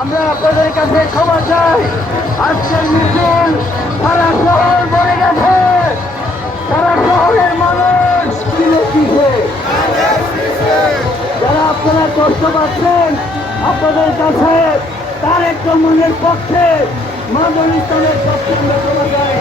আমরা আপনাদের কাছে ক্ষমা চাই। আজকের মিছিল সারা শহর মরে গেছে, সারা শহরের মানুষ যারা আপনারা কষ্ট পাচ্ছেন, আপনাদের কাছে তার একটা মনের পক্ষে মাদল ইসলামের পক্ষে আমরা ক্ষমা চাই।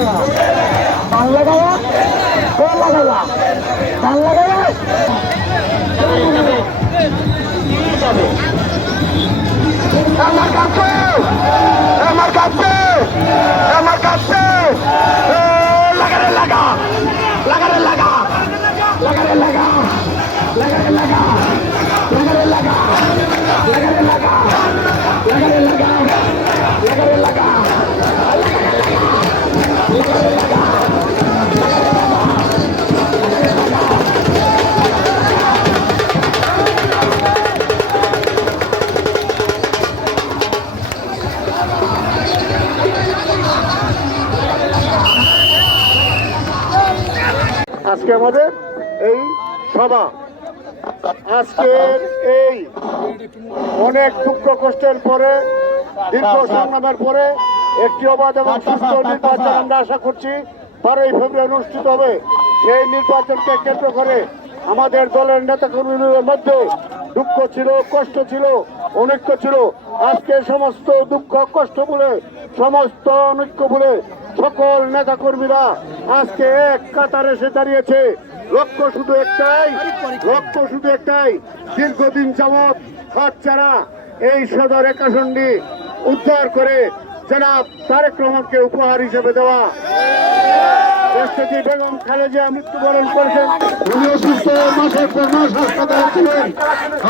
लगाया धान लगाया कौन लगाया धान लगाया আজকে আমাদের এই সভা আজকের এই অনেক দুঃখ কষ্টের পরে দীর্ঘ সংগ্রামের পরে একটি অবাধ এবং সুস্থ নির্বাচন আমরা আশা করছি 12ই ফেব্রুয়ারি অনুষ্ঠিত হবে। সেই নির্বাচনকে কেন্দ্র করে আমাদের দলের নেতাকর্মীদের মধ্যে দুঃখ ছিল, কষ্ট ছিল, অনৈক্য ছিল। আজকে সমস্ত দুঃখ কষ্ট বলে, সমস্ত অনৈক্য বলে সকল নেতাকর্মীরা আজকে এক কাতারে এসে দাঁড়িয়েছে। লক্ষ্য শুধু একটাই দীর্ঘদিন যাবৎ হাতছাড়া এই সদর এক আসনটি উদ্ধার করে জনাব তারেক রহমানকে উপহার হিসেবে দেওয়া। দেশটি বেগম খালেদা মৃত্যুবরণ করেছেন। উনি অসুস্থ, মাসের পর মাস হাসপাতালে ছিলেন।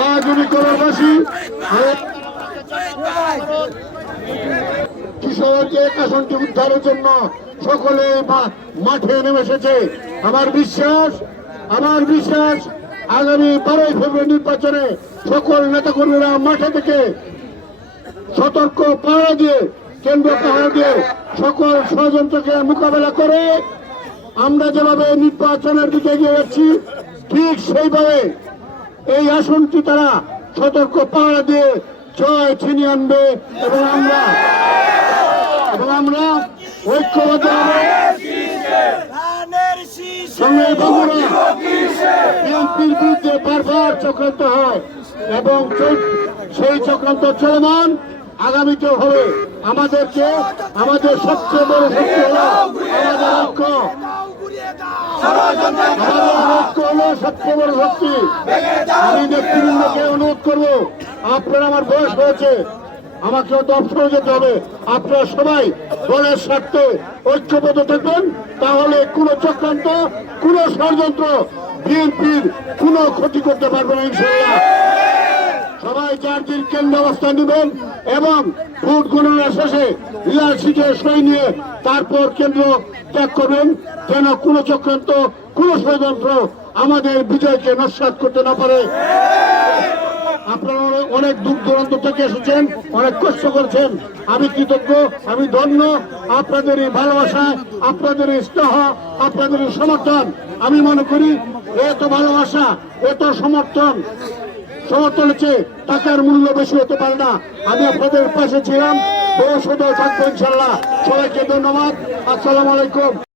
আজ উনি কলমবাসী কিশোর এক আসনটি উদ্ধারের জন্য সকলে মাঠে নেমে এসেছে। আমার বিশ্বাস আগামী 12ই ফেব্রুয়ারি নির্বাচনে সকল নেতাকর্মীরা মাঠে থেকে সতর্ক পাহারা দিয়ে, কেন্দ্র পাহারা দিয়ে সকল ষড়যন্ত্রকে মোকাবেলা করে আমরা যেভাবে নির্বাচনের দিকে এগিয়ে যাচ্ছি ঠিক সেইভাবে এই আসনটি তারা সতর্ক পাহারা দিয়ে জয় ছিনিয়ে আনবে এবং আমরা ঐক্যবদ্ধ হবে। বিএনপির বিরুদ্ধে বারবার চক্রান্ত হয় এবং সেই চক্রান্ত চলমান আগামীতেও হবে। আমাদের সবচেয়ে বড় শক্তি হলো আমাদের ঐক্য। হলো সবচেয়ে বড় শক্তি। আমি নেতৃবৃন্দকে অনুরোধ করবো, আপনারা, আমার বয়স হয়েছে, আমাকে দপ্তরে যেতে হবে, আপনারা সবাই দলের স্বার্থে ঐক্যবদ্ধ থাকবেন। তাহলে কোনো চক্রান্ত, কোনো ষড়যন্ত্র বিএনপির কোনো ক্ষতি করতে পারবে না ইনশাআল্লাহ। সবাই যার দিন কেন্দ্রে অবস্থান নেবেন এবং ভোট গণনা শেষে রিয়াল সিটে সই নিয়ে তারপর কেন্দ্র ত্যাগ করবেন, যেন কোনো চক্রান্ত, কোনো ষড়যন্ত্র আমাদের বিজয়কে নস্যাৎ করতে না পারে। আপনারা অনেক দূর দূরান্ত থেকে এসেছেন, অনেক কষ্ট করেছেন। আমি কৃতজ্ঞ, আমি ধন্য। আপনাদের এই ভালোবাসা, আপনাদের এই স্নেহ, আপনাদের এই সমর্থন, আমি মনে করি এত ভালোবাসা, এত সমর্থন হচ্ছে টাকার মূল্য বেশি হতে পারে না। আমি আপনাদের পাশে ছিলাম, ভবিষ্যতেও থাকবো ইনশাল্লাহ। সবাইকে ধন্যবাদ। আসসালামু আলাইকুম।